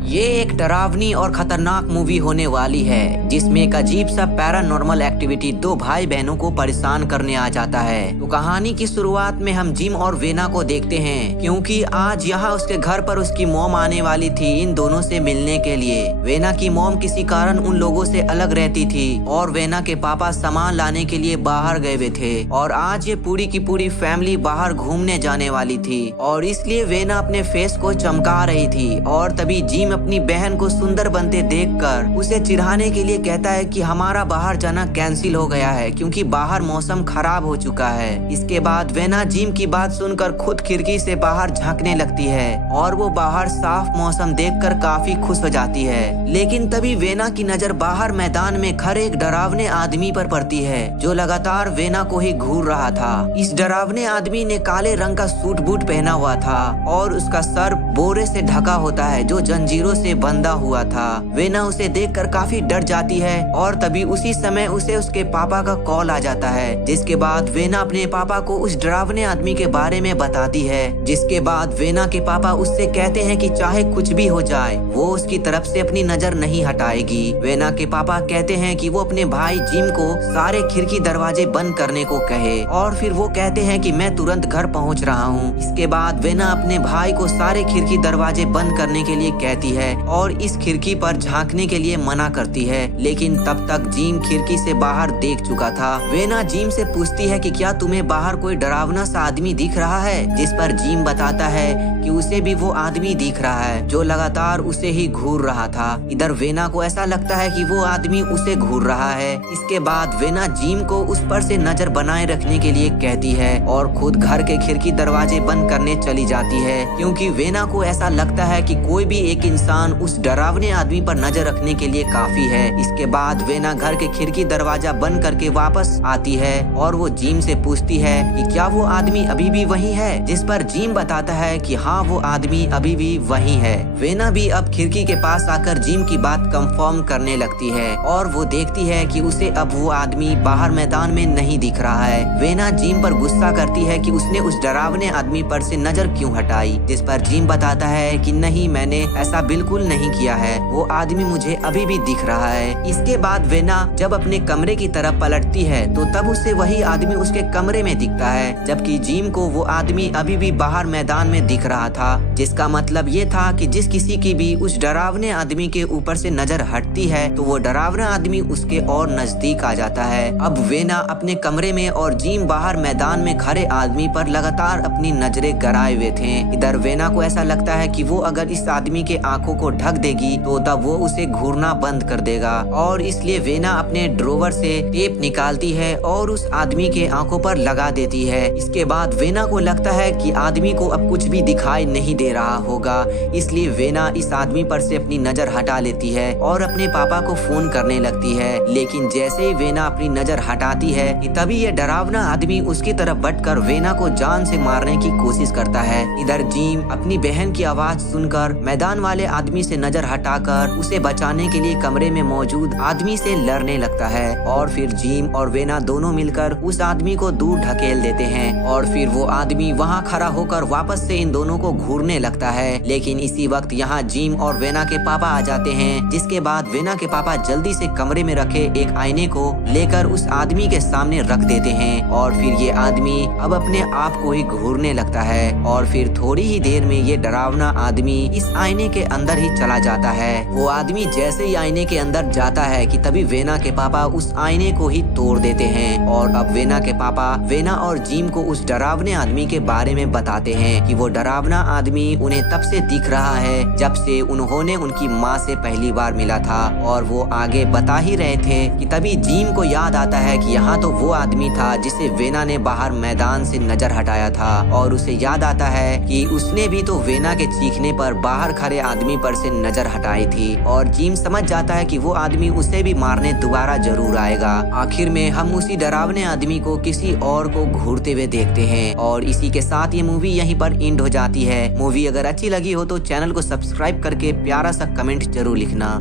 ये एक डरावनी और खतरनाक मूवी होने वाली है जिसमें एक अजीब सा पैरानॉर्मल एक्टिविटी दो भाई बहनों को परेशान करने आ जाता है। तो कहानी की शुरुआत में हम जिम और वेना को देखते हैं क्योंकि आज यहाँ उसके घर पर उसकी मॉम आने वाली थी इन दोनों से मिलने के लिए। वेना की मॉम किसी कारण उन लोगों से अलग रहती थी और वेना के पापा सामान लाने के लिए बाहर गए हुए थे और आज ये पूरी की पूरी फैमिली बाहर घूमने जाने वाली थी और इसलिए वेना अपने फेस को चमका रही थी। और तभी जिम अपनी बहन को सुंदर बनते देखकर उसे चिढ़ाने के लिए कहता है कि हमारा बाहर जाना कैंसिल हो गया है क्योंकि बाहर मौसम खराब हो चुका है। इसके बाद वेना जिम की बात सुनकर खुद खिड़की से बाहर झांकने लगती है और वो बाहर साफ मौसम देखकर काफी खुश हो जाती है। लेकिन तभी वेना की नजर बाहर मैदान में खड़े एक डरावने आदमी पर पड़ती है जो लगातार वेना को ही घूर रहा था। इस डरावने आदमी ने काले रंग का सूट बूट पहना हुआ था और उसका सर बोरे से ढका होता है जो जंजीरों से बंधा हुआ था। वेना उसे देखकर काफी डर जाती है और तभी उसी समय उसे उसके पापा का कॉल आ जाता है। जिसके बाद वेना अपने पापा को उस डरावने आदमी के बारे में बताती है। जिसके बाद वेना के पापा उससे कहते हैं कि चाहे कुछ भी हो जाए वो उसकी तरफ से अपनी नजर नहीं हटाएगी। वेना के पापा कहते हैं कि वो अपने भाई जिम को सारे खिड़की दरवाजे बंद करने को कहे और फिर वो कहते हैं कि मैं तुरंत घर पहुंच रहा हूं। इसके बाद वेना अपने भाई को सारे खिड़की दरवाजे बंद करने के लिए कहती है और इस खिड़की पर झांकने के लिए मना करती है। लेकिन तब तक जिम खिड़की से बाहर देख चुका था। वेना जिम से पूछती है कि क्या तुम्हें बाहर कोई डरावना सा आदमी दिख रहा है, जिस पर जिम बताता है कि उसे भी वो आदमी दिख रहा है जो लगातार उसे ही घूर रहा था। इधर वेना को ऐसा लगता है कि वो आदमी उसे घूर रहा है। इसके बाद वेना जिम को उस पर से नजर बनाए रखने के लिए कहती है और खुद घर के खिड़की दरवाजे बंद करने चली जाती है क्योंकि वेना को ऐसा लगता है कि कोई भी एक इंसान उस डरावने आदमी पर नजर रखने के लिए काफी है। इसके बाद वेना घर के खिड़की दरवाजा बंद करके वापस आती है और वो जिम से पूछती है कि क्या वो आदमी अभी भी वही है, जिस पर जिम बताता है कि हाँ वो आदमी अभी भी वही है। वेना भी अब खिड़की के पास आकर जिम की बात कंफर्म करने लगती है और वो देखती है कि उसे अब वो आदमी बाहर मैदान में नहीं दिख रहा है। वेना जिम पर गुस्सा करती है कि उसने उस डरावने आदमी पर से नजर क्यों हटाई, जिस पर जिम बताता है कि नहीं मैंने ऐसा बिल्कुल नहीं किया है, वो आदमी मुझे अभी भी दिख रहा है। इसके बाद वेना जब अपने कमरे की तरफ पलटती है तो तब उसे वही आदमी उसके कमरे में दिखता है जबकि जिम को वो आदमी अभी भी बाहर मैदान में दिख रहा था। जिसका मतलब ये था कि जिस किसी की भी उस डरावने आदमी के ऊपर से नजर हटती है तो वो डरावना आदमी उसके और नजदीक आ जाता है। अब वेना अपने कमरे में और जिम बाहर मैदान में खड़े आदमी पर लगातार अपनी नजरें गड़ाए हुए थे। इधर वेना को ऐसा लगता है कि वो अगर इस आदमी के आंखों को ढक देगी तो तब वो उसे घूरना बंद कर देगा और इसलिए वेना अपने ड्रोवर से टेप निकालती है और उस आदमी के आंखों पर लगा देती है। इसके बाद वेना को लगता है कि आदमी को अब कुछ भी दिखाई नहीं दे रहा होगा, इसलिए वेना इस आदमी पर से अपनी नजर हटा लेती है और अपने पापा को फोन करने लगती है। लेकिन जैसे ही वेना अपनी नजर हटाती है कि तभी ये डरावना आदमी उसकी तरफ बढ़कर वेना को जान से मारने की कोशिश करता है। इधर जिम अपनी बहन की आवाज सुनकर मैदान वाले आदमी से नजर हटाकर उसे बचाने के लिए कमरे में मौजूद आदमी से लड़ने लगता है और फिर जिम और वेना दोनों मिलकर उस आदमी को दूर ढकेल देते हैं और फिर वो आदमी वहां खड़ा होकर वापस से इन दोनों को घूरने लगता है। लेकिन इसी वक्त यहाँ जिम और वेना के पापा आ जाते हैं। जिसके बाद वेना के पापा जल्दी से कमरे में रखे एक आईने को लेकर उस आदमी के सामने रख देते हैं और फिर ये आदमी अब अपने आप को ही घूरने लगता है और फिर थोड़ी ही देर में ये डरावना आदमी इस आईने के अंदर ही चला जाता है। वो आदमी जैसे ही आईने के अंदर जाता है कि तभी वेना के पापा उस आईने को ही तोड़ देते हैं और अब वेना के पापा वेना और जिम को उस डरावने आदमी के बारे में बताते हैं कि वो डरावना आदमी उन्हें तब से दिख रहा है जब से उन्होंने उनकी माँ से पहली बार मिला था। और वो आगे बता ही रहे थे कि तभी जिम को याद आता है कि यहाँ तो वो आदमी था जिसे वेना ने बाहर मैदान से नजर हटाया था और उसे याद आता है कि उसने भी तो वेना के चीखने पर बाहर खड़े आदमी पर से नजर हटाई थी और जिम समझ जाता है कि वो आदमी उसे भी मारने दोबारा जरूर आएगा। आखिर में हम उसी डरावने आदमी को किसी और को घूरते हुए देखते हैं और इसी के साथ ये मूवी यहीं पर एंड हो जाती है। मूवी अगर अच्छी लगी हो तो चैनल को सब्सक्राइब करके प्यारा सा कमेंट जरूर लिखना।